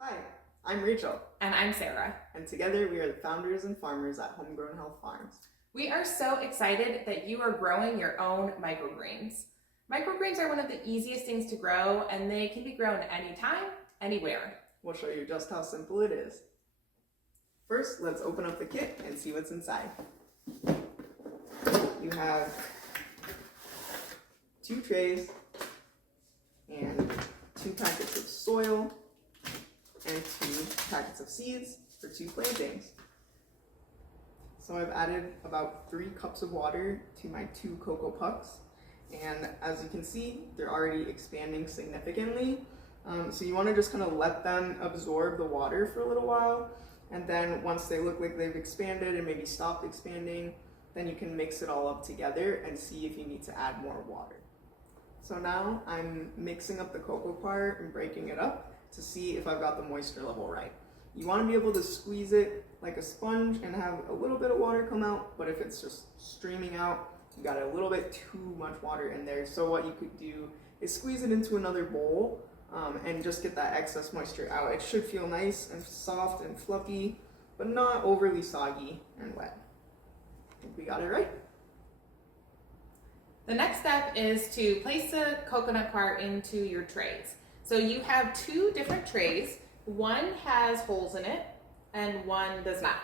Hi, I'm Rachel. And I'm Sarah. And together we are the founders and farmers at Homegrown Health Farms. We are so excited that you are growing your own microgreens. Microgreens are one of the easiest things to grow, and they can be grown anytime, anywhere. We'll show you just how simple it is. First, let's open up the kit and see what's inside. You have 2 trays and 2 packets of soil and 2 packets of seeds for 2 plantings. So I've added about 3 cups of water to my 2 cocoa pucks, and as you can see, they're already expanding significantly. So you want to just kind of let them absorb the water for a little while, and then once they look like they've expanded and maybe stopped expanding, then you can mix it all up together and see if you need to add more water. So now I'm mixing up the cocoa coir and breaking it up to see if I've got the moisture level right. You want to be able to squeeze it like a sponge and have a little bit of water come out, but if it's just streaming out, you got a little bit too much water in there. So what you could do is squeeze it into another bowl and just get that excess moisture out. It should feel nice and soft and fluffy, but not overly soggy and wet. I think we got it right. The next step is to place the coconut coir into your trays. So you have 2 different trays. One has holes in it and one does not.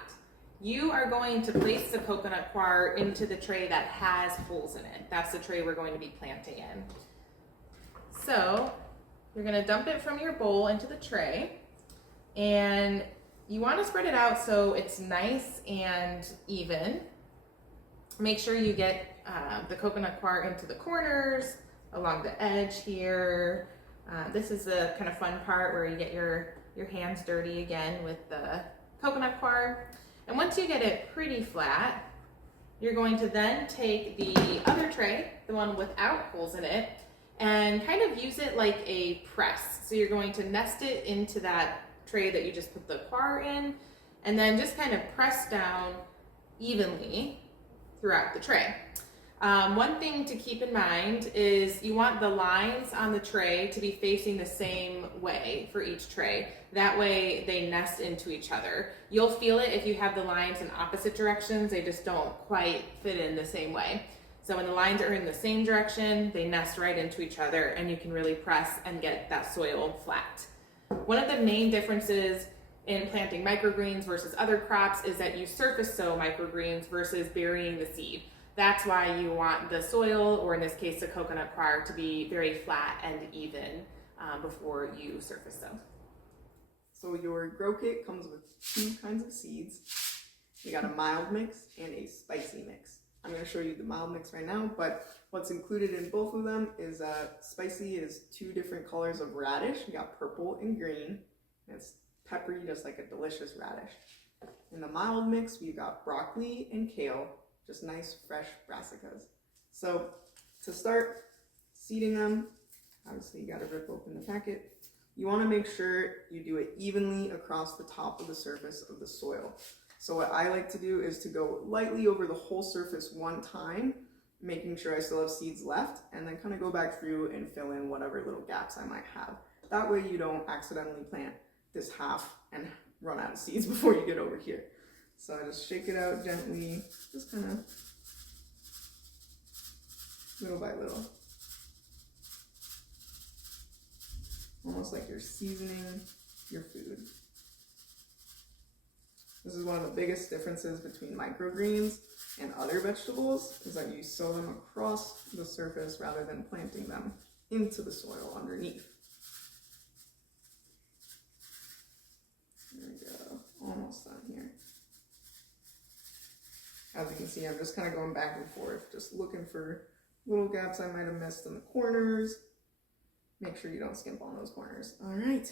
You are going to place the coconut coir into the tray that has holes in it. That's the tray we're going to be planting in. So you're going to dump it from your bowl into the tray, and you want to spread it out so it's nice and even. Make sure you get the coconut coir into the corners, along the edge here. This is the kind of fun part where you get your hands dirty again with the coconut coir. And once you get it pretty flat, you're going to then take the other tray, the one without holes in it, and kind of use it like a press. So you're going to nest it into that tray that you just put the coir in, and then just kind of press down evenly throughout the tray. One thing to keep in mind is you want the lines on the tray to be facing the same way for each tray. That way they nest into each other. You'll feel it if you have the lines in opposite directions. They just don't quite fit in the same way. So when the lines are in the same direction, they nest right into each other, and you can really press and get that soil flat. One of the main differences in planting microgreens versus other crops is that you surface sow microgreens versus burying the seed. That's why you want the soil, or in this case the coconut coir, to be very flat and even before you surface sow. So your grow kit comes with 2 kinds of seeds. We got a mild mix and a spicy mix. I'm going to show you the mild mix right now, but what's included in both of them is spicy is 2 different colors of radish. We got purple and green. And it's peppery, just like a delicious radish. In the mild mix, we've got broccoli and kale, just nice fresh brassicas. So to start seeding them, obviously you got to rip open the packet. You want to make sure you do it evenly across the top of the surface of the soil. So what I like to do is to go lightly over the whole surface one time, making sure I still have seeds left, and then kind of go back through and fill in whatever little gaps I might have. That way you don't accidentally plant this half and run out of seeds before you get over here. So I just shake it out gently, just kind of little by little. Almost like you're seasoning your food. This is one of the biggest differences between microgreens and other vegetables, is that you sow them across the surface rather than planting them into the soil underneath. There we go, almost done here. As you can see, I'm just kind of going back and forth, just looking for little gaps I might have missed in the corners. Make sure you don't skimp on those corners. All right,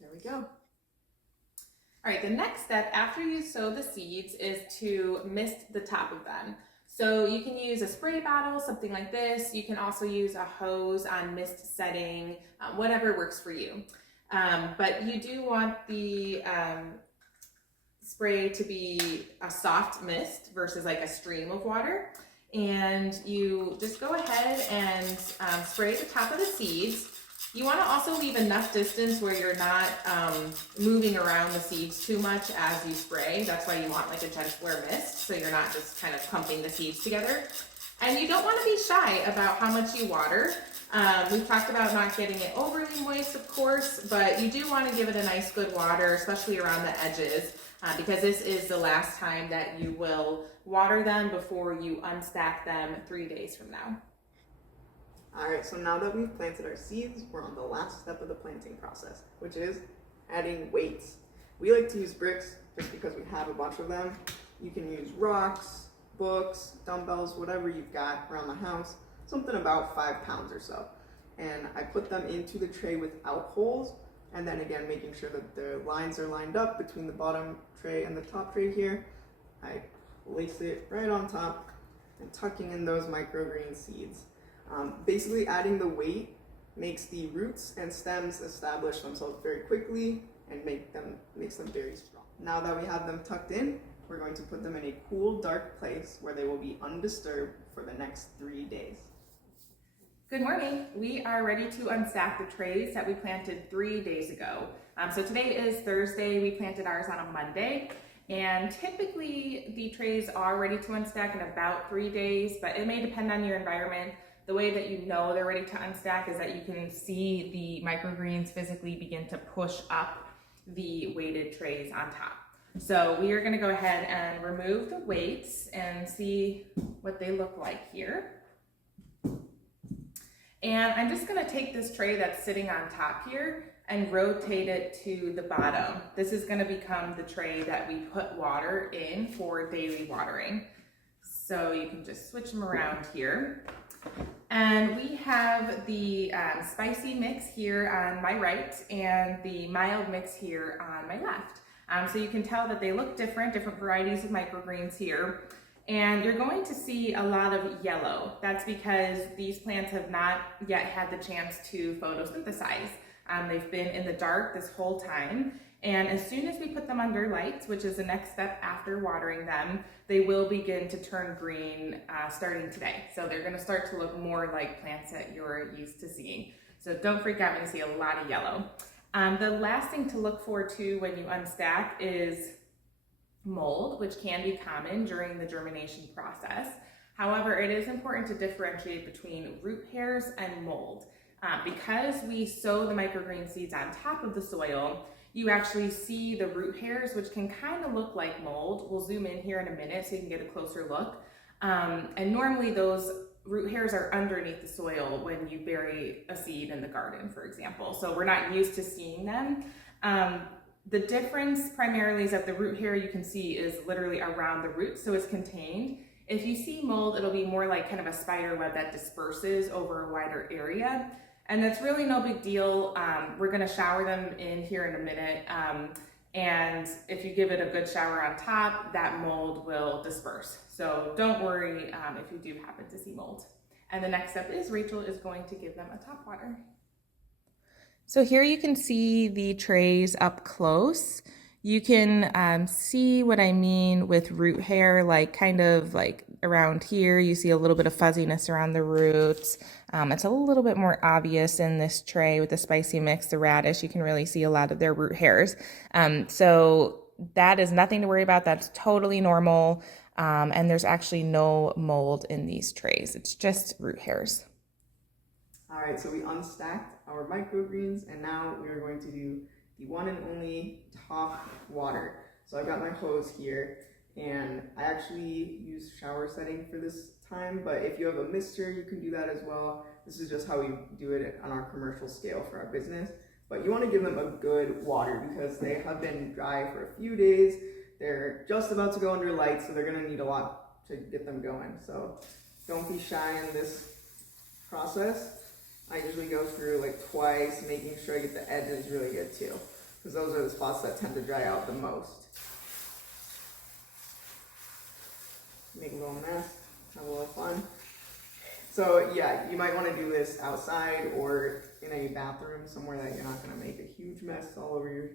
there we go. All right, the next step after you sow the seeds is to mist the top of them. So you can use a spray bottle, something like this. You can also use a hose on mist setting, whatever works for you. But you do want the spray to be a soft mist versus like a stream of water. And you just go ahead and spray the top of the seeds. You want to also leave enough distance where you're not moving around the seeds too much as you spray. That's why you want like a gentler mist, so you're not just kind of clumping the seeds together. And you don't want to be shy about how much you water. We've talked about not getting it overly moist, of course, but you do want to give it a nice good water, especially around the edges, because this is the last time that you will water them before you unstack them 3 days from now. Alright, so now that we've planted our seeds, we're on the last step of the planting process, which is adding weights. We like to use bricks just because we have a bunch of them. You can use rocks, books, dumbbells, whatever you've got around the house, something about 5 pounds or so. And I put them into the tray without holes, and then again making sure that the lines are lined up between the bottom tray and the top tray here. I place it right on top and tucking in those microgreen seeds. Basically adding the weight makes the roots and stems establish themselves very quickly and makes them very strong. Now that we have them tucked in, we're going to put them in a cool, dark place where they will be undisturbed for the next 3 days. Good morning. We are ready to unstack the trays that we planted 3 days ago. So today is Thursday. We planted ours on a Monday. And typically the trays are ready to unstack in about 3 days, but it may depend on your environment. The way that you know they're ready to unstack is that you can see the microgreens physically begin to push up the weighted trays on top. So we are going to go ahead and remove the weights and see what they look like here. And I'm just going to take this tray that's sitting on top here and rotate it to the bottom. This is going to become the tray that we put water in for daily watering. So you can just switch them around here. And we have the spicy mix here on my right and the mild mix here on my left. So you can tell that they look different varieties of microgreens here. And you're going to see a lot of yellow. That's because these plants have not yet had the chance to photosynthesize. They've been in the dark this whole time. And as soon as we put them under lights, which is the next step after watering them, they will begin to turn green starting today. So they're going to start to look more like plants that you're used to seeing. So don't freak out when you see a lot of yellow. The last thing to look for too when you unstack is mold, which can be common during the germination process. However, it is important to differentiate between root hairs and mold. Because we sow the microgreen seeds on top of the soil, you actually see the root hairs, which can kind of look like mold. We'll zoom in here in a minute so you can get a closer look. And normally those root hairs are underneath the soil when you bury a seed in the garden, for example. So we're not used to seeing them. The difference primarily is that the root hair you can see is literally around the root, so it's contained. If you see mold, it'll be more like kind of a spider web that disperses over a wider area. And that's really no big deal. We're gonna shower them in here in a minute. And if you give it a good shower on top, that mold will disperse. So don't worry if you do happen to see mold. And the next step is Rachel is going to give them a top water. So here you can see the trays up close. You can see what I mean with root hair, like kind of like around here, you see a little bit of fuzziness around the roots. It's a little bit more obvious in this tray with the spicy mix, the radish. You can really see a lot of their root hairs. So that is nothing to worry about. That's totally normal. And there's actually no mold in these trays. It's just root hairs. All right, so we unstacked our microgreens and now we are going to do the one and only top water. So I've got my hose here and I actually use shower setting for this time, but if you have a mister, you can do that as well. This is just how we do it on our commercial scale for our business. But you want to give them a good water because they have been dry for a few days. They're just about to go under light, so they're going to need a lot to get them going. So don't be shy in this process. I usually go through like twice, making sure I get the edges really good too, because those are the spots that tend to dry out the most. Make a little mess, have a little fun. So yeah, you might want to do this outside or in a bathroom somewhere that you're not going to make a huge mess all over your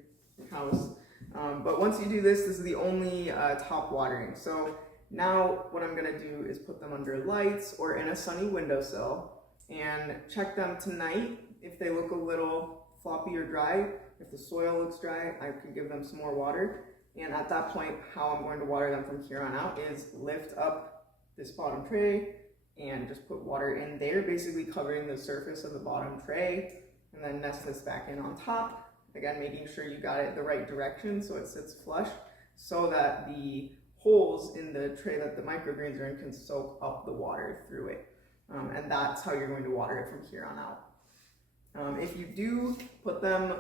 house. But once you do this, this is the only top watering. So now what I'm going to do is put them under lights or in a sunny windowsill and check them tonight If they look a little floppy or dry, if the soil looks dry, I can give them some more water. And at that point, how I'm going to water them from here on out is lift up this bottom tray and just put water in there, basically covering the surface of the bottom tray, and then nest this back in on top. Again, making sure you got it the right direction so it sits flush, so that the holes in the tray that the microgreens are in can soak up the water through it. And that's how you're going to water it from here on out. If you do put them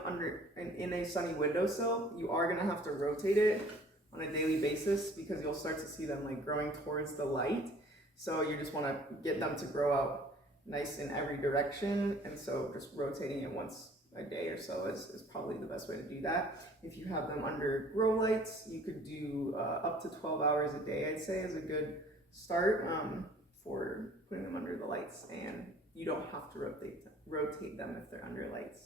in a sunny windowsill, you are going to have to rotate it on a daily basis, because you'll start to see them like growing towards the light. So you just want to get them to grow out nice in every direction, and so just rotating it once a day or so is probably the best way to do that. If you have them under grow lights, you could do up to 12 hours a day, I'd say, is a good start for putting them under the lights, and you don't have to rotate them if they're under lights.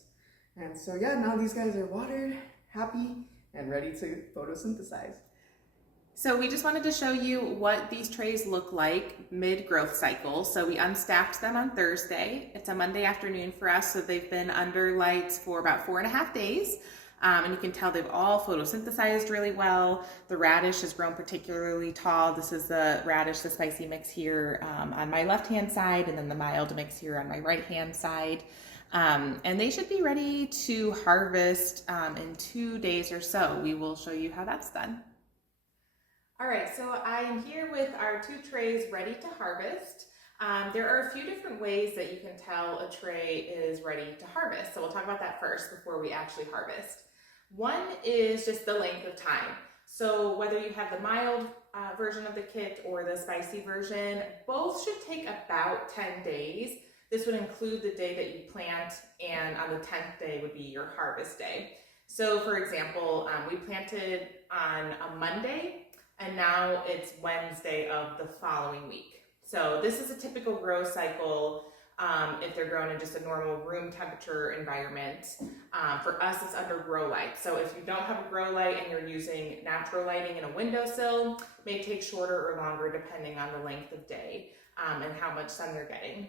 And so yeah, now these guys are watered, happy, and ready to photosynthesize. So we just wanted to show you what these trays look like mid-growth cycle. So we unstacked them on Thursday. It's a Monday afternoon for us, so they've been under lights for about 4.5 days. And you can tell they've all photosynthesized really well. The radish has grown particularly tall. This is the radish, the spicy mix here on my left-hand side, and then the mild mix here on my right-hand side. And they should be ready to harvest in 2 days or so. We will show you how that's done. All right, so I am here with our 2 trays ready to harvest. There are a few different ways that you can tell a tray is ready to harvest. So we'll talk about that first before we actually harvest. One is just the length of time. So whether you have the mild version of the kit or the spicy version, both should take about 10 days. This would include the day that you plant, and on the 10th day would be your harvest day. So for example, we planted on a Monday, and now it's Wednesday of the following week. So this is a typical grow cycle if they're grown in just a normal room temperature environment. For us, it's under grow light. So if you don't have a grow light and you're using natural lighting in a windowsill, it may take shorter or longer depending on the length of day and how much sun they're getting.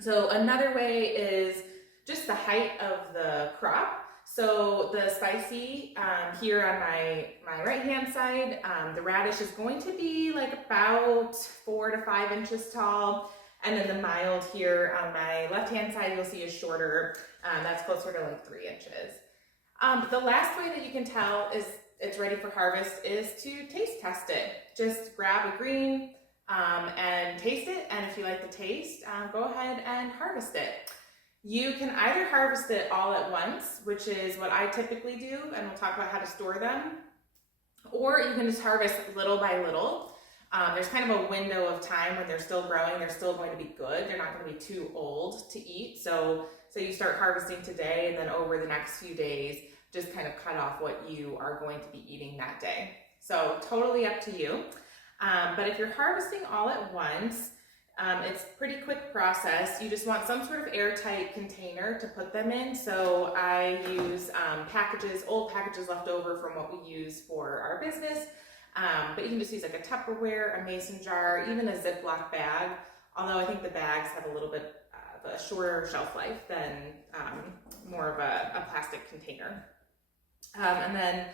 So another way is just the height of the crop. So the spicy here on my right-hand side, the radish is going to be like about 4 to 5 inches tall. And then the mild here on my left-hand side, you'll see is shorter. That's closer to like 3 inches. The last way that you can tell is it's ready for harvest is to taste test it. Just grab a green and taste it. And if you like the taste, go ahead and harvest it. You can either harvest it all at once, which is what I typically do, and we'll talk about how to store them, or you can just harvest little by little. There's kind of a window of time when they're still growing, they're still going to be good, they're not going to be too old to eat. So you start harvesting today, and then over the next few days, just kind of cut off what you are going to be eating that day. So totally up to you. But if you're harvesting all at once, it's a pretty quick process. You just want some sort of airtight container to put them in. So I use old packages left over from what we use for our business. But you can just use like a Tupperware, a mason jar, even a Ziploc bag. Although I think the bags have a little bit of a shorter shelf life than more of a plastic container. And then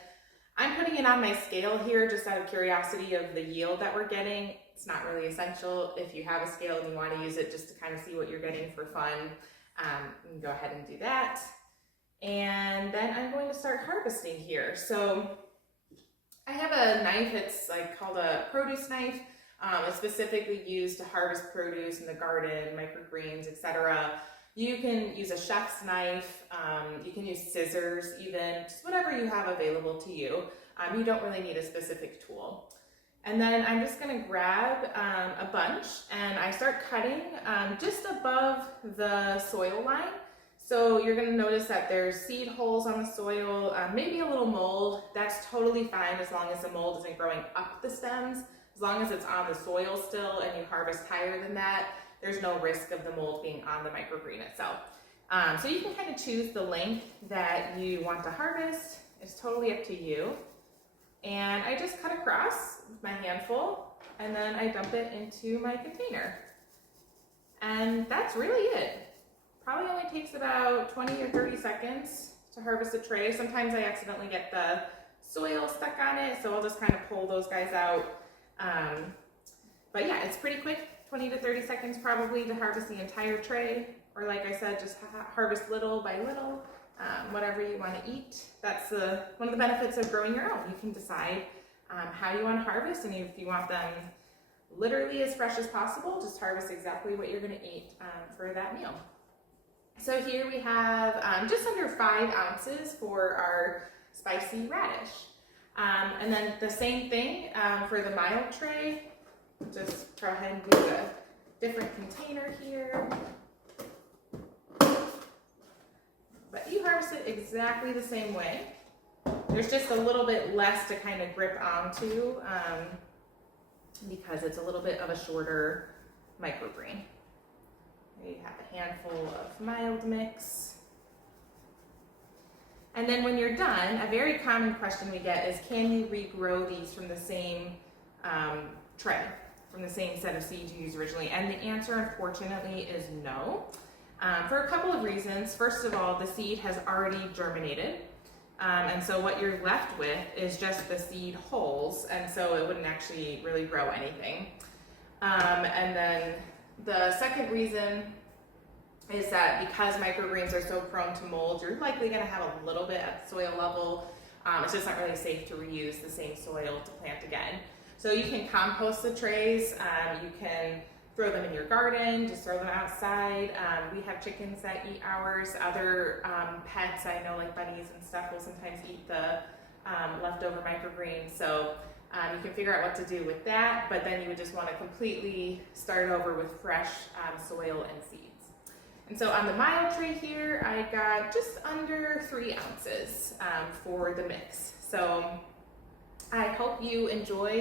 I'm putting it on my scale here just out of curiosity of the yield that we're getting. It's not really essential. If you have a scale and you want to use it just to kind of see what you're getting for fun, you can go ahead and do that. And then I'm going to start harvesting here. So I have a knife, it's like called a produce knife. It's specifically used to harvest produce in the garden, microgreens, etc. You can use a chef's knife, you can use scissors even, just whatever you have available to you. You don't really need a specific tool. And then I'm just gonna grab a bunch and I start cutting just above the soil line. So you're gonna notice that there's seed holes on the soil, maybe a little mold. That's totally fine as long as the mold isn't growing up the stems. As long as it's on the soil still and you harvest higher than that, there's no risk of the mold being on the microgreen itself. So you can kind of choose the length that you want to harvest. It's totally up to you. And I just cut across with my handful and then I dump it into my container. And that's really it. probably only takes about 20 or 30 seconds to harvest a tray. Sometimes I accidentally get the soil stuck on it, so I'll just kind of pull those guys out. But yeah, it's pretty quick, 20 to 30 seconds probably to harvest the entire tray, or like I said, just harvest little by little, whatever you want to eat. That's one of the benefits of growing your own. You can decide how you want to harvest, and if you want them literally as fresh as possible, just harvest exactly what you're going to eat for that meal. So here we have just under 5 ounces for our spicy radish. And then the same thing for the mild tray. Just go ahead and do a different container here. But you harvest it exactly the same way. There's just a little bit less to kind of grip onto because it's a little bit of a shorter microgreen. You have a handful of mild mix. And then when you're done, a very common question we get is, can you regrow these from the same tray, from the same set of seeds you used originally? And the answer, unfortunately, is no. For a couple of reasons. First of all, the seed has already germinated. And so what you're left with is just the seed holes, and so it wouldn't actually really grow anything. And then the second reason is that because microgreens are so prone to mold, you're likely going to have a little bit at soil level. It's just not really safe to reuse the same soil to plant again. So you can compost the trays, you can throw them in your garden, just throw them outside. We have chickens that eat ours. Other pets, I know, like bunnies and stuff, will sometimes eat the leftover microgreens. So you can figure out what to do with that, but then you would just want to completely start over with fresh soil and seeds. And so on the mild tray here, I got just under 3 ounces for the mix. So I hope you enjoy